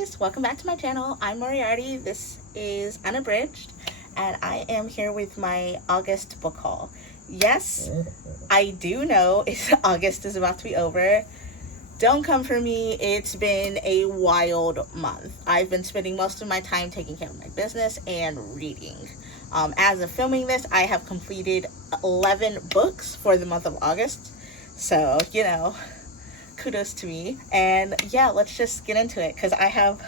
guys, welcome back to my channel. I'm Moriarty. This is Unabridged, and I am here with my August book haul. Yes, I do know August is about to be over. Don't come for me. It's been a wild month. I've been spending most of my time taking care of my business and reading. As of filming this, I have completed 11 books for the month of August. So, kudos to me. And yeah, let's just get into it because I have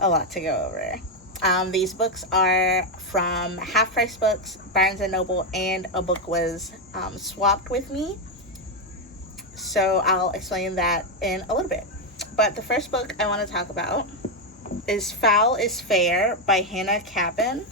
a lot to go over. These books are from Half Price Books, Barnes & Noble, and a book was swapped with me. So I'll explain that in a little bit. But the first book I want to talk about is Foul is Fair by Hannah Capin.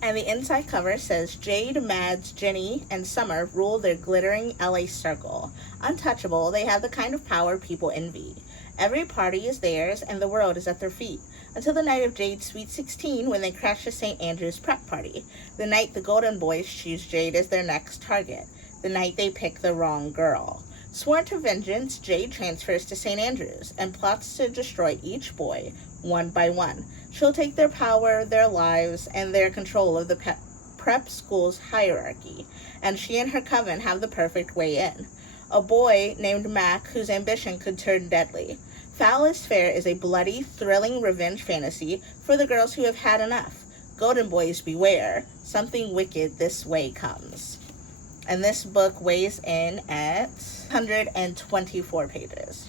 And the inside cover says, Jade, Mads, Jenny, and Summer rule their glittering LA circle. Untouchable, they have the kind of power people envy. Every party is theirs, and the world is at their feet. Until the night of Jade's Sweet 16, when they crash the St. Andrew's prep party. The night the Golden Boys choose Jade as their next target. The night they pick the wrong girl. Sworn to vengeance, Jade transfers to St. Andrews and plots to destroy each boy, one by one. She'll take their power, their lives, and their control of the prep school's hierarchy, and she and her coven have the perfect way in. A boy named Mac, whose ambition could turn deadly. Foul is Fair is a bloody, thrilling revenge fantasy for the girls who have had enough. Golden Boys beware, something wicked this way comes. And this book weighs in at 124 pages.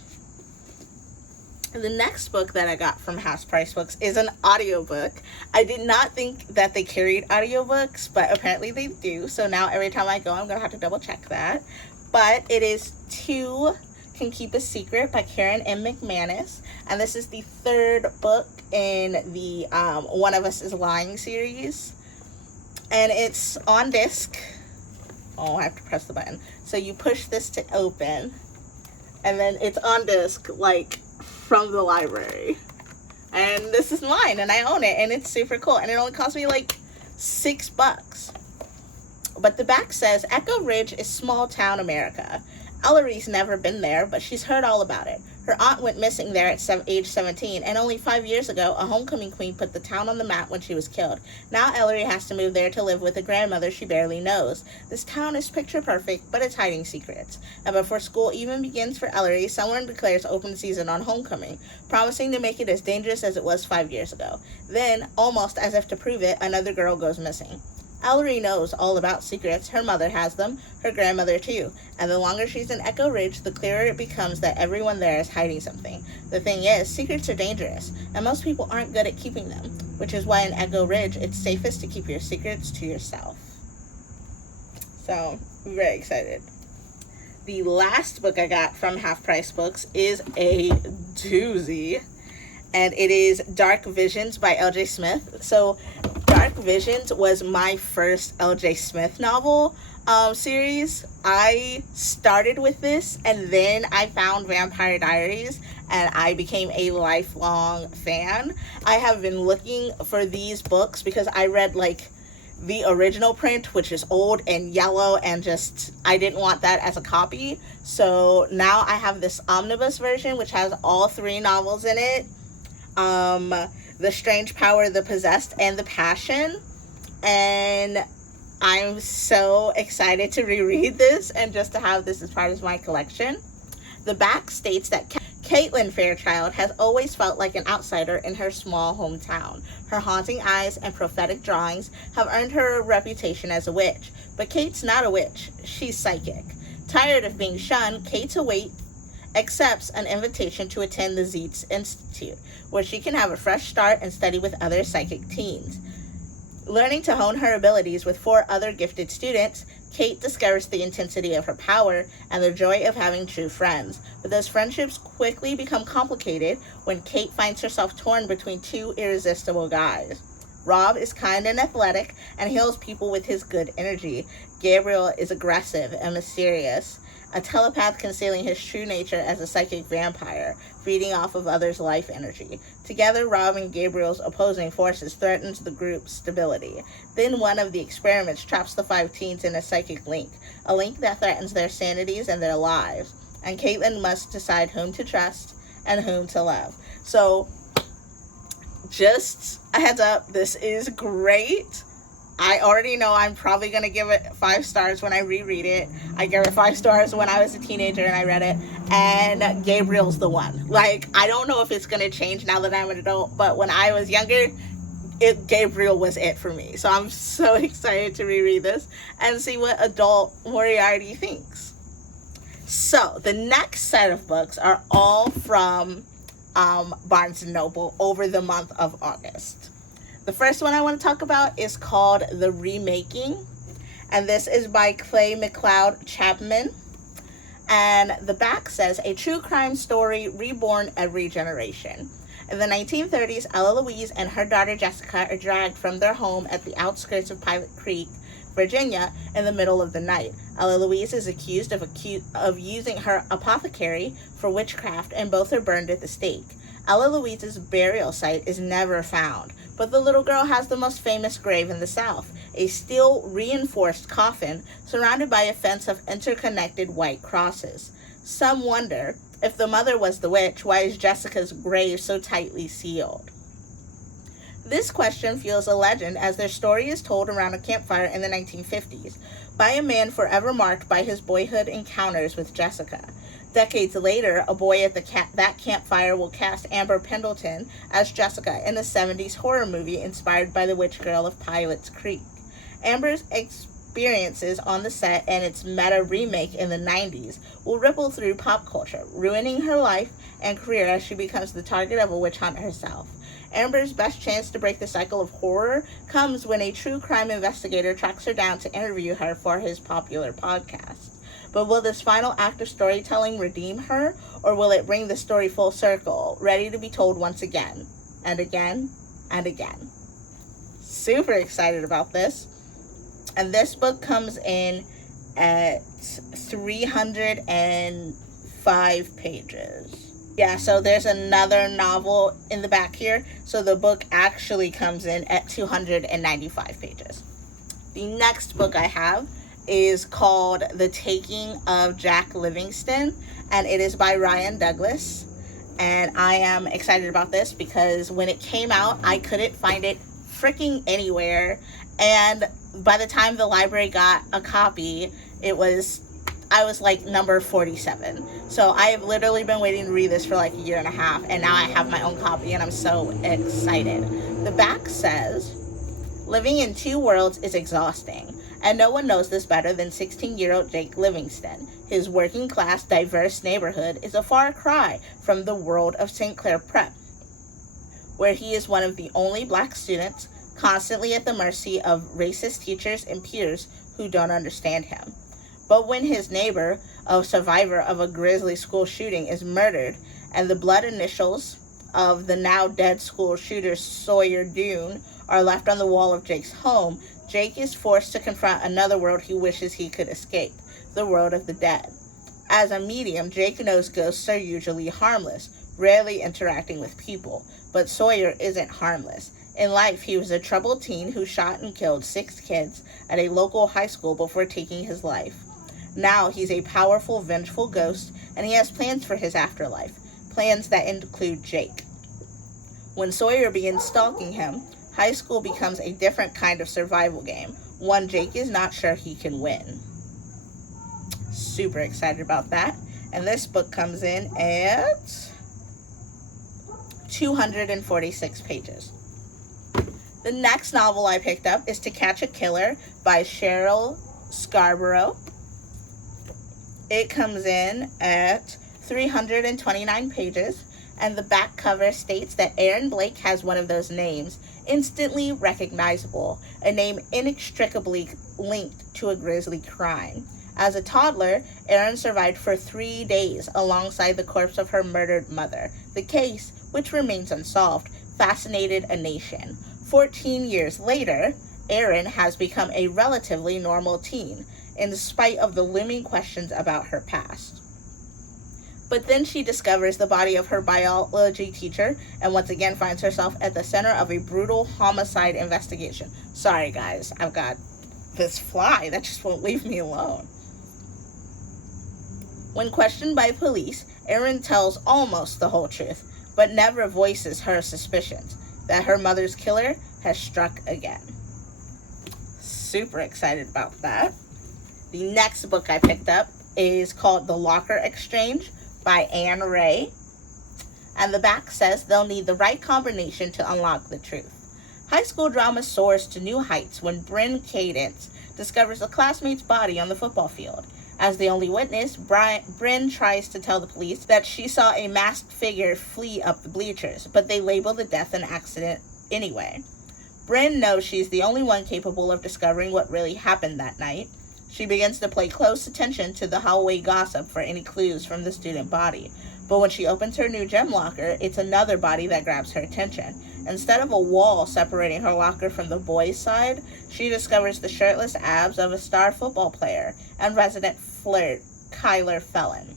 The next book that I got from Half Price Books is an audiobook. I did not think that they carried audiobooks, but apparently they do. So now every time I go, I'm going to have to double check that. But it is Two Can Keep a Secret by Karen M. McManus. And this is the third book in the One of Us is Lying series. And it's on disc. Oh, I have to press the button. So you push this to open. And then it's on disc, from the library. And this is mine, and I own it, and it's super cool. And it only cost me $6. But the back says, Echo Ridge is small town America. Ellery's never been there, but she's heard all about it. Her aunt went missing there at age 17, and only 5 years ago, a homecoming queen put the town on the map when she was killed. Now Ellery has to move there to live with a grandmother she barely knows. This town is picture perfect, but it's hiding secrets. And before school even begins for Ellery, someone declares open season on homecoming, promising to make it as dangerous as it was 5 years ago. Then, almost as if to prove it, another girl goes missing. Ellery knows all about secrets. Her mother has them, her grandmother too. And the longer she's in Echo Ridge, the clearer it becomes that everyone there is hiding something. The thing is, secrets are dangerous, and most people aren't good at keeping them, which is why in Echo Ridge, it's safest to keep your secrets to yourself. So, I'm very excited. The last book I got from Half Price Books is a doozy, and it is Dark Visions by L.J. Smith. So, Dark Visions was my first L.J. Smith novel series. I started with this, and then I found Vampire Diaries, and I became a lifelong fan. I have been looking for these books because I read, the original print, which is old and yellow, and I didn't want that as a copy. So now I have this omnibus version, which has all 3 novels in it. The Strange Power, The Possessed, and The Passion. And I'm so excited to reread this and just to have this as part of my collection. The back states that Caitlin Fairchild has always felt like an outsider in her small hometown. Her haunting eyes and prophetic drawings have earned her a reputation as a witch. But Kate's not a witch. She's psychic. Tired of being shunned, Kate accepts an invitation to attend the Zeitz Institute, where she can have a fresh start and study with other psychic teens. Learning to hone her abilities with 4 other gifted students, Kate discovers the intensity of her power and the joy of having true friends. But those friendships quickly become complicated when Kate finds herself torn between 2 irresistible guys. Rob is kind and athletic and heals people with his good energy. Gabriel is aggressive and mysterious, a telepath concealing his true nature as a psychic vampire, feeding off of others' life energy. Together, Rob and Gabriel's opposing forces threatens the group's stability. Then one of the experiments traps the 5 teens in a psychic link, a link that threatens their sanities and their lives. And Caitlin must decide whom to trust and whom to love. So, just a heads up, this is great. I already know I'm probably going to give it 5 stars when I reread it. I gave it 5 stars when I was a teenager and I read it. And Gabriel's the one. Like, I don't know if it's going to change now that I'm an adult, but when I was younger, Gabriel was it for me. So I'm so excited to reread this and see what adult Moriarty thinks. So the next set of books are all from Barnes & Noble over the month of August. The first one I want to talk about is called The Remaking, and this is by Clay McLeod Chapman. And the back says, a true crime story reborn every generation. In the 1930s, Ella Louise and her daughter Jessica are dragged from their home at the outskirts of Pilot Creek, Virginia, in the middle of the night. Ella Louise is accused of using her apothecary for witchcraft, and both are burned at the stake. Ella Louise's burial site is never found, but the little girl has the most famous grave in the South, a steel-reinforced coffin surrounded by a fence of interconnected white crosses. Some wonder, if the mother was the witch, why is Jessica's grave so tightly sealed? This question fuels a legend as their story is told around a campfire in the 1950s by a man forever marked by his boyhood encounters with Jessica. Decades later, a boy at that campfire will cast Amber Pendleton as Jessica in a 70s horror movie inspired by the witch girl of Pilot's Creek. Amber's experiences on the set and its meta remake in the 90s will ripple through pop culture, ruining her life and career as she becomes the target of a witch hunt herself. Amber's best chance to break the cycle of horror comes when a true crime investigator tracks her down to interview her for his popular podcast. But will this final act of storytelling redeem her, or will it bring the story full circle, ready to be told once again, and again, and again? Super excited about this. And this book comes in at 305 pages. Yeah, so there's another novel in the back here. So the book actually comes in at 295 pages. The next book I have is called The Taking of Jack Livingston, and it is by Ryan Douglas. And I am excited about this because when it came out, I couldn't find it freaking anywhere. And by the time the library got a copy, I was like number 47. So I have literally been waiting to read this for like a year and a half, and now I have my own copy, and I'm so excited. The back says, living in two worlds is exhausting, and no one knows this better than 16-year-old Jake Livingston. His working-class, diverse neighborhood is a far cry from the world of St. Clair Prep, where he is one of the only black students, constantly at the mercy of racist teachers and peers who don't understand him. But when his neighbor, a survivor of a grisly school shooting, is murdered, and the blood initials of the now dead school shooter Sawyer Dune are left on the wall of Jake's home, Jake is forced to confront another world he wishes he could escape, the world of the dead. As a medium, Jake knows ghosts are usually harmless, rarely interacting with people, but Sawyer isn't harmless. In life, he was a troubled teen who shot and killed 6 kids at a local high school before taking his life. Now he's a powerful, vengeful ghost, and he has plans for his afterlife, plans that include Jake. When Sawyer begins stalking him, high school becomes a different kind of survival game, one Jake is not sure he can win. Super excited about that. And this book comes in at 246 pages. The next novel I picked up is To Catch a Killer by Cheryl Scarborough. It comes in at 329 pages, and the back cover states that Aaron Blake has one of those names, instantly recognizable, a name inextricably linked to a grisly crime. As a toddler, Aaron survived for 3 days alongside the corpse of her murdered mother. The case, which remains unsolved, fascinated a nation. 14 years later, Aaron has become a relatively normal teen, in spite of the looming questions about her past. But then she discovers the body of her biology teacher and once again finds herself at the center of a brutal homicide investigation. Sorry guys, I've got this fly that just won't leave me alone. When questioned by police, Erin tells almost the whole truth, but never voices her suspicions that her mother's killer has struck again. Super excited about that. The next book I picked up is called The Locker Exchange by Anne Ray. And the back says they'll need the right combination to unlock the truth. High school drama soars to new heights when Bryn Cadence discovers a classmate's body on the football field. As the only witness, Bryn tries to tell the police that she saw a masked figure flee up the bleachers, but they label the death an accident anyway. Bryn knows she's the only one capable of discovering what really happened that night. She begins to pay close attention to the hallway gossip for any clues from the student body. But when she opens her new gem locker, it's another body that grabs her attention. Instead of a wall separating her locker from the boys' side, she discovers the shirtless abs of a star football player and resident flirt, Kyler Felon.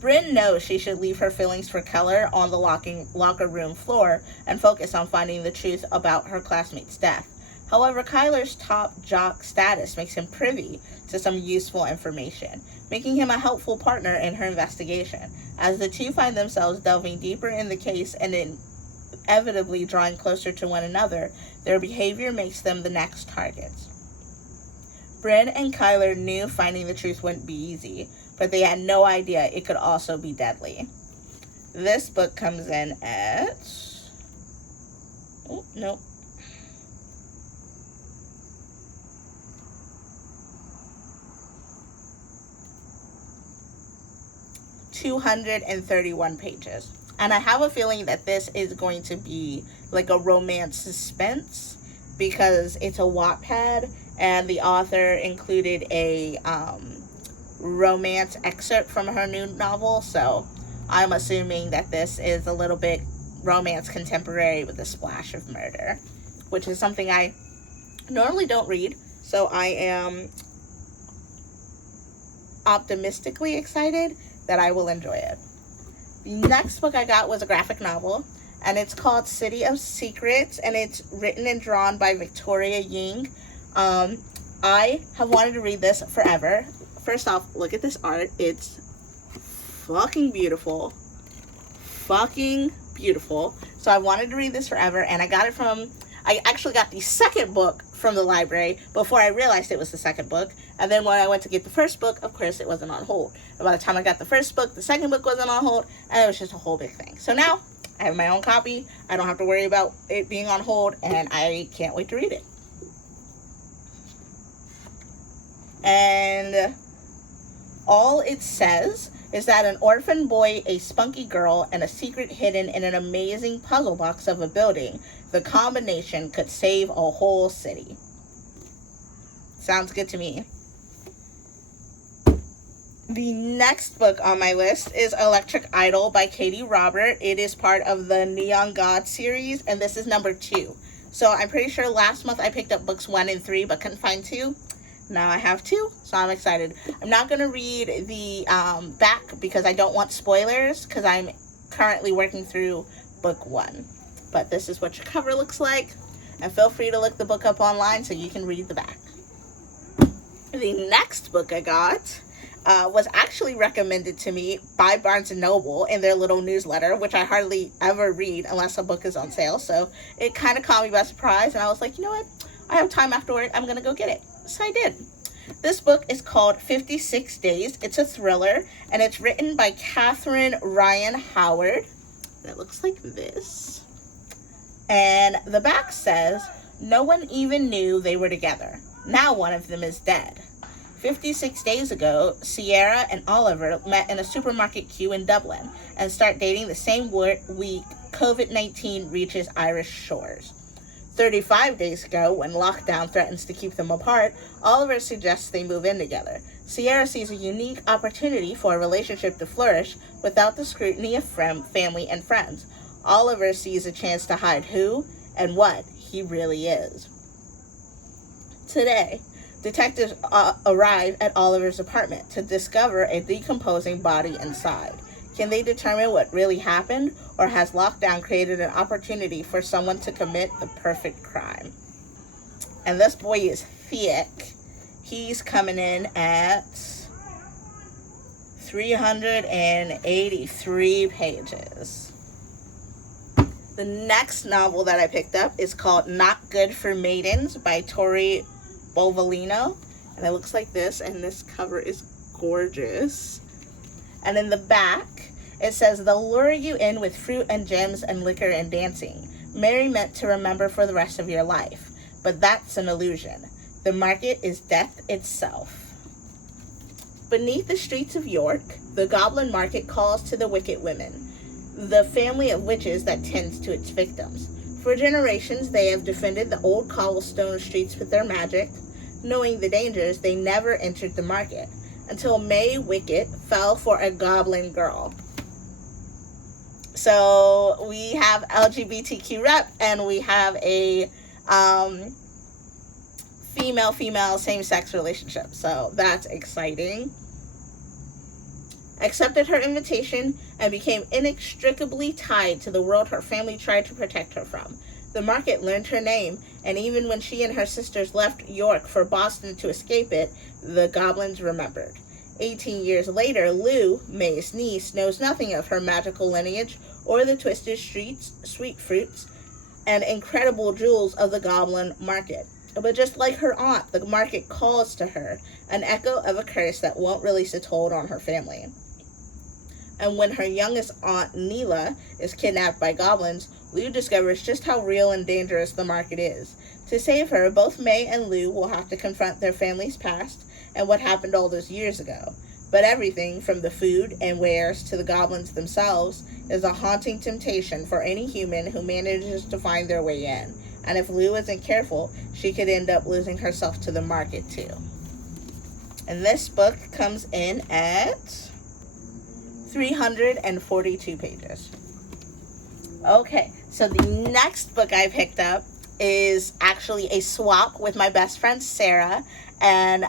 Bryn knows she should leave her feelings for Keller on the locker room floor and focus on finding the truth about her classmate's death. However, Kyler's top jock status makes him privy to some useful information, making him a helpful partner in her investigation. As the two find themselves delving deeper in the case and inevitably drawing closer to one another, their behavior makes them the next targets. Bryn and Kyler knew finding the truth wouldn't be easy, but they had no idea it could also be deadly. This book comes in at... Oh, nope. 231 pages. And I have a feeling that this is going to be like a romance suspense because it's a Wattpad and the author included a romance excerpt from her new novel. So I'm assuming that this is a little bit romance contemporary with a splash of murder, which is something I normally don't read. So I am optimistically excited that I will enjoy it. The next book I got was a graphic novel, and it's called City of Secrets, and it's written and drawn by Victoria Ying. I have wanted to read this forever. First off, look at this art. It's fucking beautiful. Fucking beautiful. So I wanted to read this forever, and I actually got the second book from the library before I realized it was the second book. And then when I went to get the first book, of course, it wasn't on hold. And by the time I got the first book, the second book wasn't on hold, and it was just a whole big thing. So now I have my own copy. I don't have to worry about it being on hold, and I can't wait to read it. And all it says is that an orphan boy, a spunky girl, and a secret hidden in an amazing puzzle box of a building, the combination could save a whole city. Sounds good to me. The next book on my list is Electric Idol by Katie Robert. It is part of the Neon God series, and this is number 2. So I'm pretty sure last month I picked up books 1 and 3, but couldn't find 2. Now I have 2, so I'm excited. I'm not going to read the back because I don't want spoilers, because I'm currently working through book 1. But this is what your cover looks like, and feel free to look the book up online so you can read the back. The next book I got was actually recommended to me by Barnes & Noble in their little newsletter, which I hardly ever read unless a book is on sale. So it kind of caught me by surprise, and I was like, you know what? I have time after work. I'm going to go get it. So I did. This book is called 56 Days. It's a thriller, and it's written by Catherine Ryan Howard. And it looks like this. And the back says, no one even knew they were together. Now one of them is dead. 56 days ago, Sierra and Oliver met in a supermarket queue in Dublin and start dating the same week COVID-19 reaches Irish shores. 35 days ago, when lockdown threatens to keep them apart, Oliver suggests they move in together. Sierra sees a unique opportunity for a relationship to flourish without the scrutiny of family and friends. Oliver sees a chance to hide who and what he really is. Today, detectives arrive at Oliver's apartment to discover a decomposing body inside. Can they determine what really happened, or has lockdown created an opportunity for someone to commit the perfect crime? And this boy is thick. He's coming in at 383 pages. The next novel that I picked up is called Not Good for Maidens by Tori Bovalino. And it looks like this, and this cover is gorgeous. And in the back, it says, they'll lure you in with fruit and gems and liquor and dancing. Merriment to remember for the rest of your life. But that's an illusion. The market is death itself. Beneath the streets of York, the goblin market calls to the wicked women, the family of witches that tends to its victims. For generations, they have defended the old cobblestone streets with their magic. Knowing the dangers, they never entered the market, until May Wicket fell for a goblin girl. So we have LGBTQ rep, and we have a female same-sex relationship. So that's exciting. Accepted her invitation and became inextricably tied to the world her family tried to protect her from. The market learned her name, and even when she and her sisters left York for Boston to escape it, the goblins remembered. 18 years later, Lou, May's niece, knows nothing of her magical lineage or the twisted streets, sweet fruits, and incredible jewels of the goblin market. But just like her aunt, the market calls to her, an echo of a curse that won't release its hold on her family. And when her youngest aunt, Neela, is kidnapped by goblins, Lou discovers just how real and dangerous the market is. To save her, both May and Lou will have to confront their family's past and what happened all those years ago. But everything, from the food and wares to the goblins themselves, is a haunting temptation for any human who manages to find their way in. And if Lou isn't careful, she could end up losing herself to the market too. And this book comes in at 342 pages. Okay, so the next book I picked up is actually a swap with my best friend Sarah, and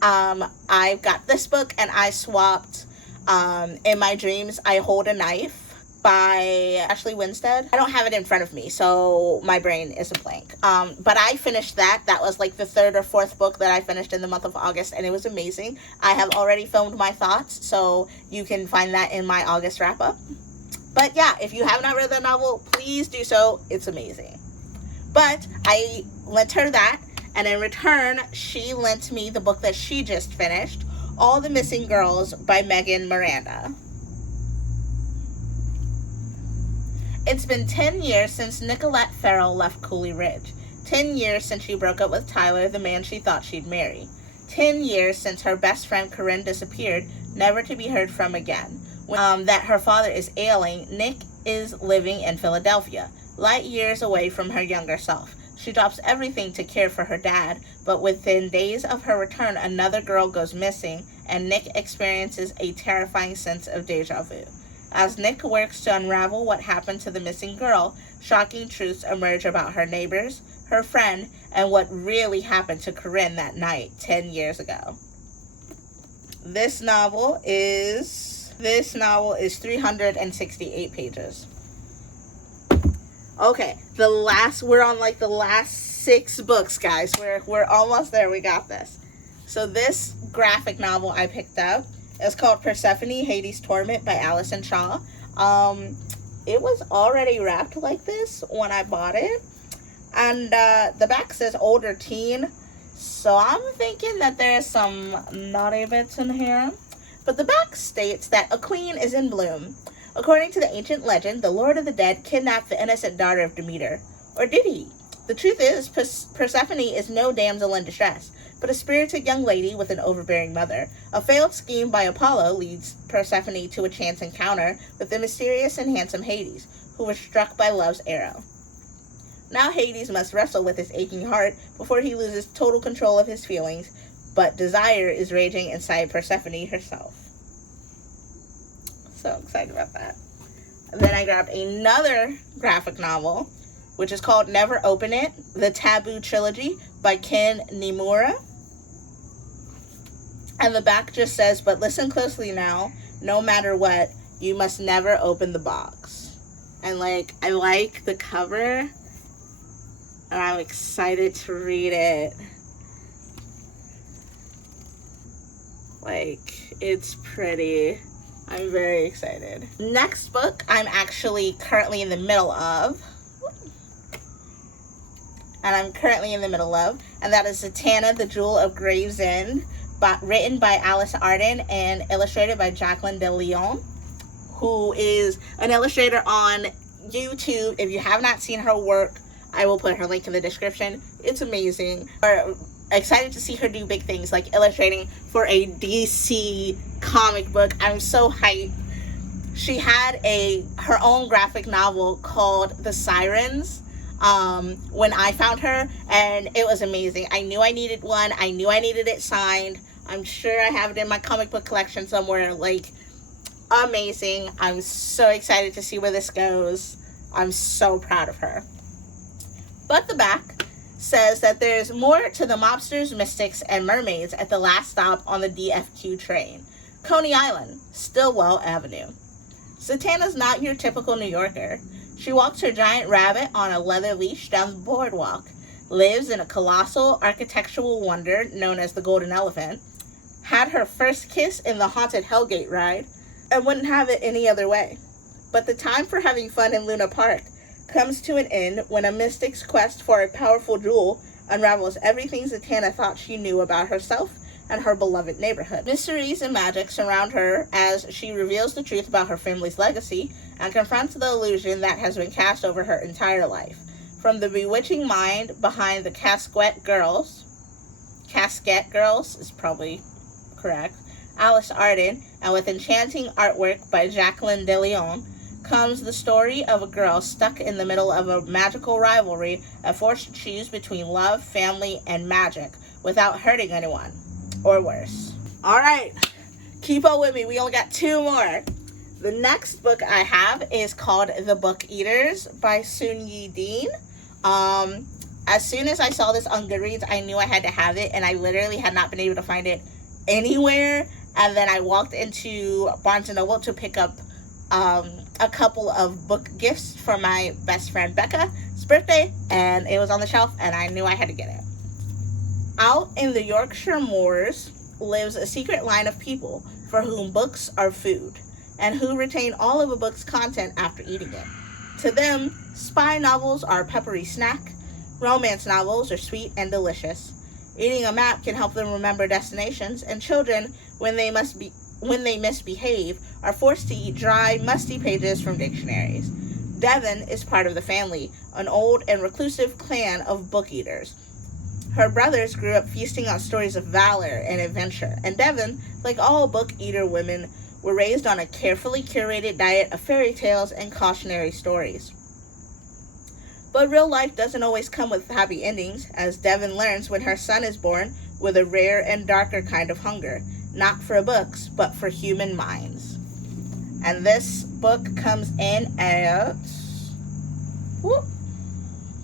I've got this book, and I swapped In My Dreams I Hold a Knife by Ashley Winstead. I don't have it in front of me, so my brain is a blank. But I finished that. That was like the third or fourth book that I finished in the month of August, and it was amazing. I have already filmed my thoughts, so you can find that in my August wrap-up. But yeah, if you have not read that novel, please do so. It's amazing. But I lent her that, and in return, she lent me the book that she just finished, All the Missing Girls by Megan Miranda. It's been 10 years since Nicolette Farrell left Cooley Ridge. 10 years since she broke up with Tyler, the man she thought she'd marry. 10 years since her best friend Corinne disappeared, never to be heard from again. That her father is ailing, Nick is living in Philadelphia, light years away from her younger self. She drops everything to care for her dad, but within days of her return, another girl goes missing, and Nick experiences a terrifying sense of deja vu. As Nick works to unravel what happened to the missing girl, shocking truths emerge about her neighbors, her friend, and what really happened to Corinne that night 10 years ago. This novel is 368 pages. Okay, we're on like the last 6 books, guys. We're almost there. We got this. So this graphic novel I picked up is called Persephone, Hades' Torment by Allison Shaw. It was already wrapped like this when I bought it. And the back says older teen. So I'm thinking that there's some naughty bits in here. But the back states that a queen is in bloom. According to the ancient legend, the Lord of the Dead kidnapped the innocent daughter of Demeter. Or did he? The truth is, Persephone is no damsel in distress, but a spirited young lady with an overbearing mother. A failed scheme by Apollo leads Persephone to a chance encounter with the mysterious and handsome Hades, who was struck by love's arrow. Now Hades must wrestle with his aching heart before he loses total control of his feelings, but desire is raging inside Persephone herself. So excited about that. And then I grabbed another graphic novel, which is called Never Open It, The Taboo Trilogy by Ken Nimura. And the back just says, but listen closely now, no matter what, you must never open the box. And I like the cover, and I'm excited to read it. Like, it's pretty. I'm very excited. Next book I'm actually currently in the middle of. And that is Zatanna, the Jewel of Gravesend, written by Alice Arden and illustrated by Jacqueline de Leon, who is an illustrator on YouTube. If you have not seen her work, I will put her link in the description. It's amazing. We're excited to see her do big things like illustrating for a DC comic book. I'm so hyped. She had her own graphic novel called The Sirens when I found her, and it was amazing. I knew I needed one. I knew I needed it signed. I'm sure I have it in my comic book collection somewhere. Like, amazing. I'm so excited to see where this goes. I'm so proud of her. But the back says that there's more to the mobsters, mystics, and mermaids at the last stop on the DFQ train, Coney Island, Stillwell Avenue. Zatanna's not your typical New Yorker. She walks her giant rabbit on a leather leash down the boardwalk, lives in a colossal architectural wonder known as the Golden Elephant, had her first kiss in the haunted Hellgate ride, and wouldn't have it any other way. But the time for having fun in Luna Park comes to an end when a mystic's quest for a powerful jewel unravels everything Zatanna thought she knew about herself and her beloved neighborhood. Mysteries and magic surround her as she reveals the truth about her family's legacy and confronts the illusion that has been cast over her entire life. From the bewitching mind behind the Casquette Girls is probably correct, Alice Arden, and with enchanting artwork by Jacqueline de Leon, comes the story of a girl stuck in the middle of a magical rivalry and forced to choose between love, family, and magic without hurting anyone, or worse. All right, keep up with me. We only got 2 more. The next book I have is called The Book Eaters by Sun Yi Dean. As soon as I saw this on Goodreads, I knew I had to have it, and I literally had not been able to find it anywhere. And then I walked into Barnes & Noble to pick up a couple of book gifts for my best friend Becca's birthday, and it was on the shelf, and I knew I had to get it. Out in the Yorkshire moors lives a secret line of people for whom books are food, and who retain all of a book's content after eating it. To them, spy novels are a peppery snack, romance novels are sweet and delicious. Eating a map can help them remember destinations, and children, when they misbehave, are forced to eat dry, musty pages from dictionaries. Devon is part of the family, an old and reclusive clan of book eaters. Her brothers grew up feasting on stories of valor and adventure, and Devon, like all book eater women, were raised on a carefully curated diet of fairy tales and cautionary stories. But real life doesn't always come with happy endings, as Devon learns when her son is born with a rare and darker kind of hunger, not for books, but for human minds. And this book comes in at... Whoop!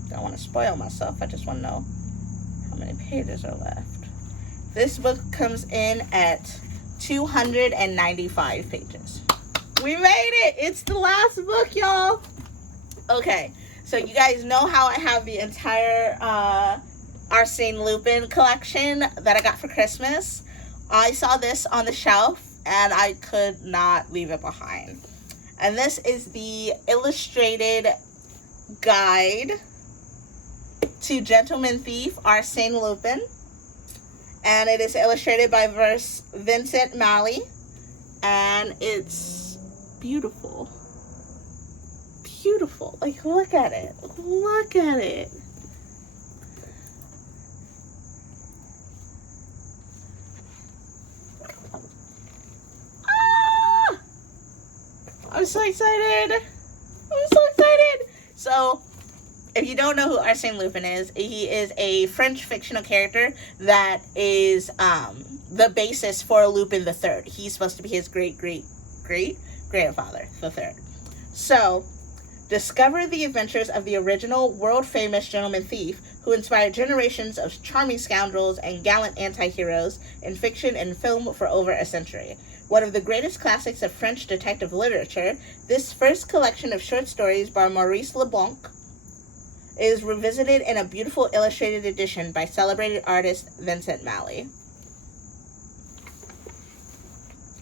Don't want to spoil myself, I just want to know how many pages are left. This book comes in at 295 pages. We made it! It's the last book, y'all! Okay, so you guys know how I have the entire Arsène Lupin collection that I got for Christmas. I saw this on the shelf, and I could not leave it behind. And this is the illustrated guide to Gentleman Thief, Arsène Lupin. And it is illustrated by Vincent Malley. And it's beautiful. Beautiful. Like, look at it. Look at it. Ah! I'm so excited. I'm so excited. So, if you don't know who Arsène Lupin is, he is a French fictional character that is the basis for Lupin the Third. He's supposed to be his great-great-great-grandfather, the Third. So, discover the adventures of the original world-famous gentleman thief who inspired generations of charming scoundrels and gallant anti-heroes in fiction and film for over a century. One of the greatest classics of French detective literature, this first collection of short stories by Maurice Leblanc is revisited in a beautiful illustrated edition by celebrated artist Vincent Malley.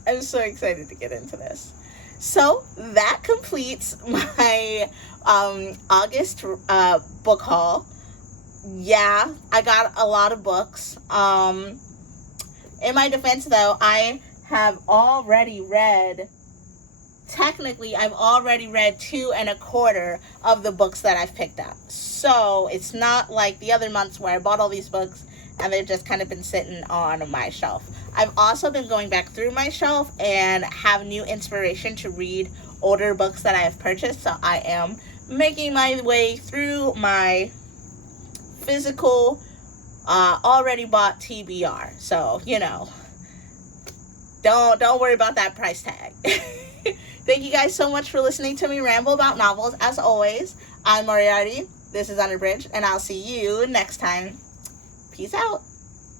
I'm so excited to get into this. So that completes my August book haul. Yeah, I got a lot of books. In my defense, though, I have already read, technically, I've already read 2 1/4 of the books that I've picked up. So it's not like the other months where I bought all these books and they've just kind of been sitting on my shelf. I've also been going back through my shelf and have new inspiration to read older books that I have purchased. So I am making my way through my physical, already bought TBR. So, don't worry about that price tag. Thank you guys so much for listening to me ramble about novels. As always, I'm Moriarty. This is Unabridged, and I'll see you next time. Peace out.